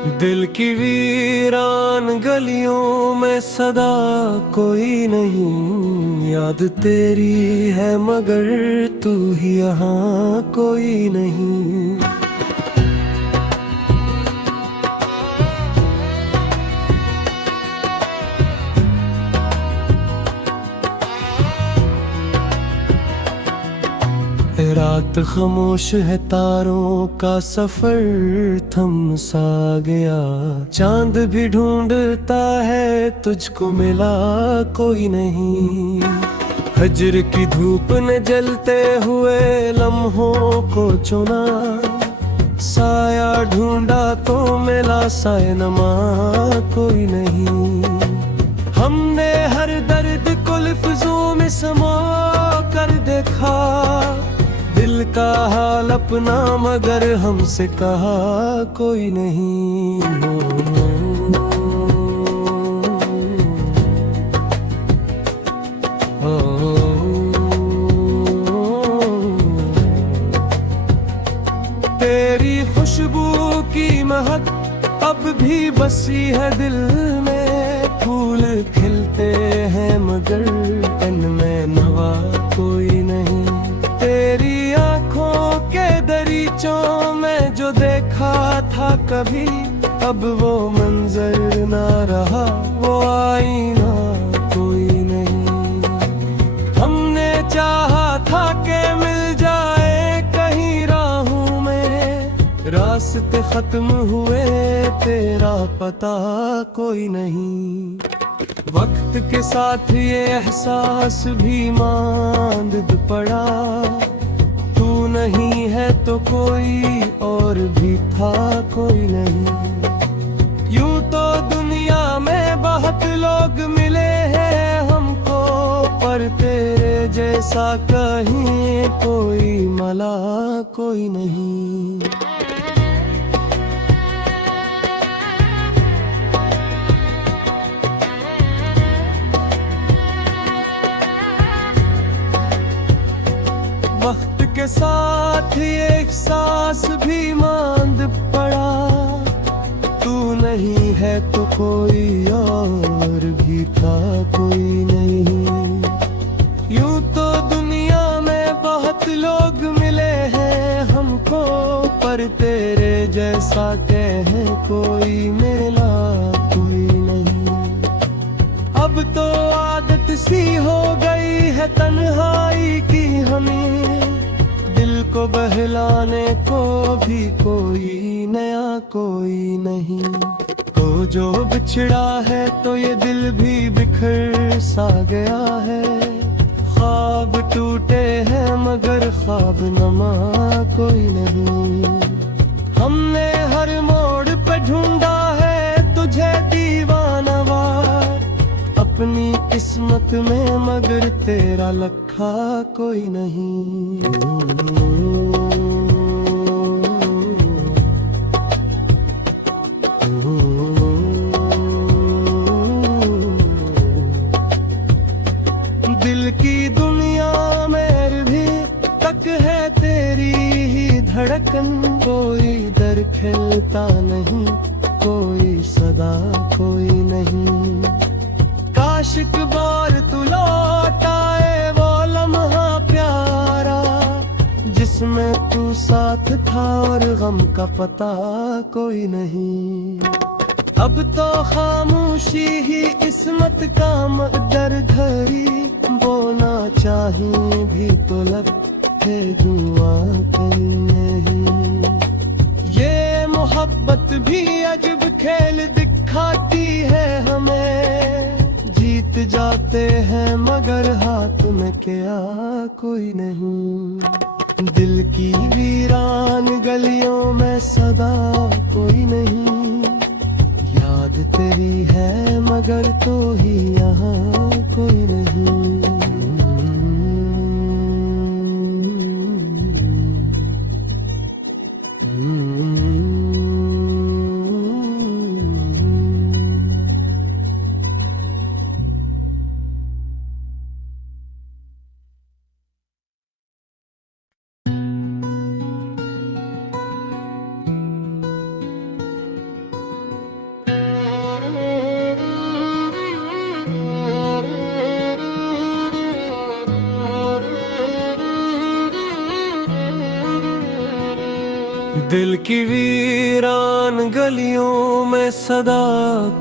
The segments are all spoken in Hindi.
दिल की वीरान गलियों में सदा कोई नहीं, याद तेरी है मगर तू ही यहाँ कोई नहीं। रात खामोश है, तारों का सफर थम सा गया। चांद भी ढूंढता है, तुझको मिला कोई नहीं। हजर की धूप ने जलते हुए लम्हों को चुना, साया ढूंढा तो मिला साए नमा कोई नहीं। हमने हर दर्द को लफ्जों में समा कर देखा, दिल का हाल अपना मगर हमसे कहा कोई नहीं। तेरी खुशबू की महक अब भी बसी है दिल में, फूल खिलते हैं मगर इनमें नवा कोई नहीं। तेरी आंखों के दरीचों में जो देखा था कभी, अब वो मंजर ना रहा, वो आईना कोई नहीं। हमने चाहा था कि मिल जाए कहीं राहों में, रास्ते खत्म हुए तेरा पता कोई नहीं। वक्त के साथ ये एहसास भी मांद पड़ा, तू नहीं है तो कोई और भी था कोई नहीं। यूं तो दुनिया में बहुत लोग मिले हैं हमको, पर तेरे जैसा कहीं कोई मला कोई नहीं। वक्त के साथ ये एहसास भी मांद पड़ा, तू नहीं है तो कोई और भी था कोई नहीं। यूं तो दुनिया में बहुत लोग मिले हैं हमको, पर तेरे जैसा कहे कोई मिला कोई नहीं। अब तो आदत सी हो गई है तन्हाई की हमें, दिल को बहलाने को भी कोई नया कोई नहीं। तो जो बिछड़ा है तो ये दिल भी बिखर सा गया है, ख्वाब टूटे हैं मगर ख्वाब नमा कोई नहीं। हमने हर मोड़ पे ढूंढा है तुझे दीवानवार, अपनी किस्मत में मगर तेरा लखा कोई नहीं। दिल की दुनिया में भी तक है तेरी ही धड़कन, कोई दर खिलता नहीं, कोई सदा कोई नहीं। काश एक बार तू लौट आए वो लम्हा प्यारा, जिसमें तू साथ था और गम का पता कोई नहीं। अब तो खामोशी ही किस्मत का मकदर धरी, बोना चाहिए भी तो लब है दुआ कहीं नहीं। ये मोहब्बत भी अजब खेल दिखाती है हमें, जीत जाते हैं मगर हाथ में क्या कोई नहीं। दिल की वीरान गलियों में सदा कोई नहीं, याद तेरी है मगर तू ही यहाँ कोई नहीं। दिल की वीरान गलियों में सदा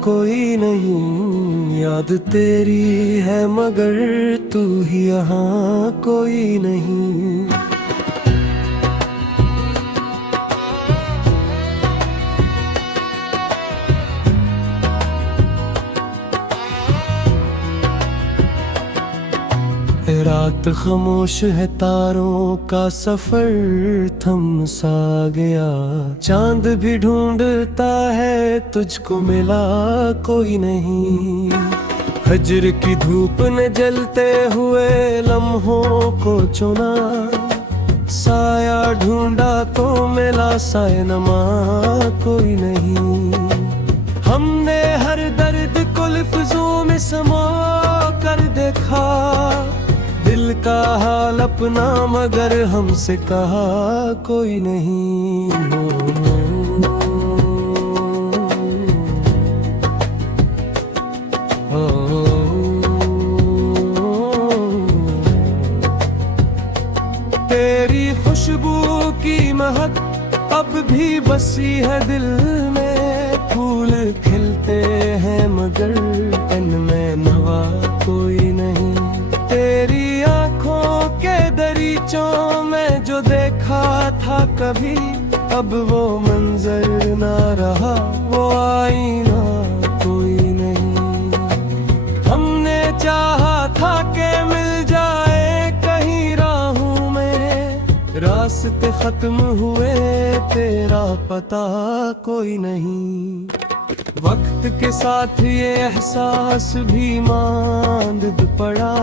कोई नहीं, याद तेरी है मगर तू ही यहाँ कोई नहीं। रात खामोश है, तारों का सफर थम सा गया, चांद भी ढूंढता है तुझको मिला कोई नहीं। हजर की धूप ने जलते हुए लम्हों को चुना, साया ढूंढा तो मिला सायनमा कोई नहीं। हमने हर दर्द को लफ्जों में समा कर देखा, दिल का हाल अपना मगर हमसे कहा कोई नहीं। तेरी खुशबू की महक अब भी बसी है दिल में, फूल खिलते हैं मगर इनमें नवा कोई नहीं। तेरी आँखों के दरीचों में जो देखा था कभी, अब वो मंजर ना रहा, वो आईना कोई नहीं। हमने चाहा था कि मिल जाए कहीं राहों में, रास्ते खत्म हुए तेरा पता कोई नहीं। वक्त के साथ ये एहसास भी मांद पड़ा,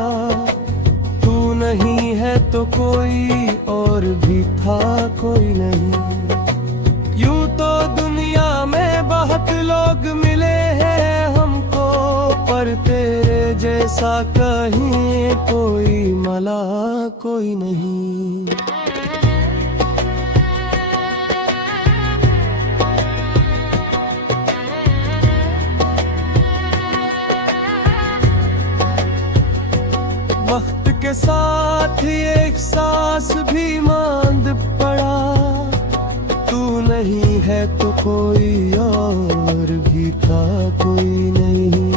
तू नहीं है तो कोई और भी था कोई नहीं। यूं तो दुनिया में बहुत लोग मिले हैं हमको, पर तेरे जैसा कहीं कोई मला कोई नहीं। वक्त के साथ ये एहसास भी मांद पड़ा, तू नहीं है तो कोई और भी था कोई नहीं।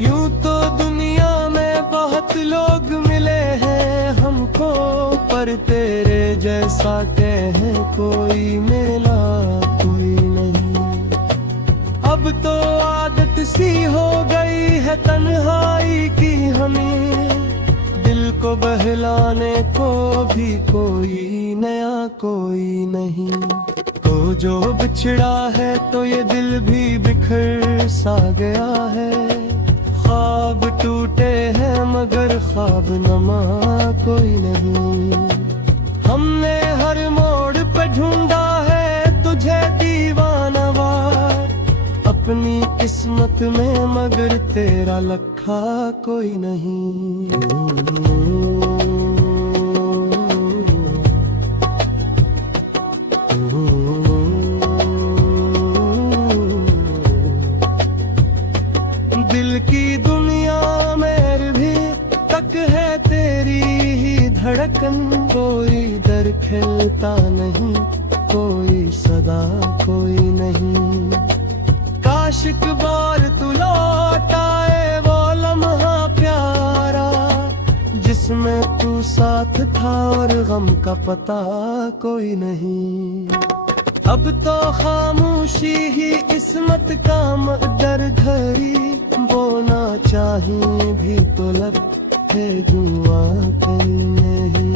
यूं तो दुनिया में बहुत लोग मिले हैं हमको, पर तेरे जैसा कहे कोई मिला कोई नहीं। अब तो आदत सी हो गई है तन्हाई की हमें, दिल को बहलाने को भी कोई नया कोई नहीं। तो जो बिछड़ा है तो ये दिल भी बिखर सा गया है, ख्वाब टूटे हैं मगर ख्वाब नमा कोई नहीं। हमने हर मोड़ पे ढूंढा है तुझे दीवानवार, अपनी किस्मत में मगर तेरा लखा कोई नहीं। दिल की दुनिया में भी तक है तेरी ही धड़कन, कोई दर खिलता नहीं, कोई सदा कोई नहीं। काश एक बार तू लौट आए वो लम्हा प्यारा, जिसमें तू साथ था और गम का पता कोई नहीं। अब तो खामोशी ही किस्मत का मकदर धरी, बोलना चाहिए भी तो लब है दुआ कहीं नहीं।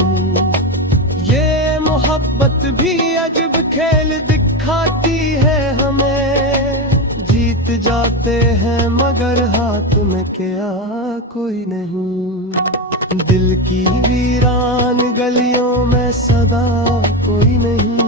ये मोहब्बत भी अजब खेल दिखाती है हमें, जीत जाते हैं मगर हाथ में क्या कोई नहीं। दिल की वीरान गलियों में सदा कोई नहीं,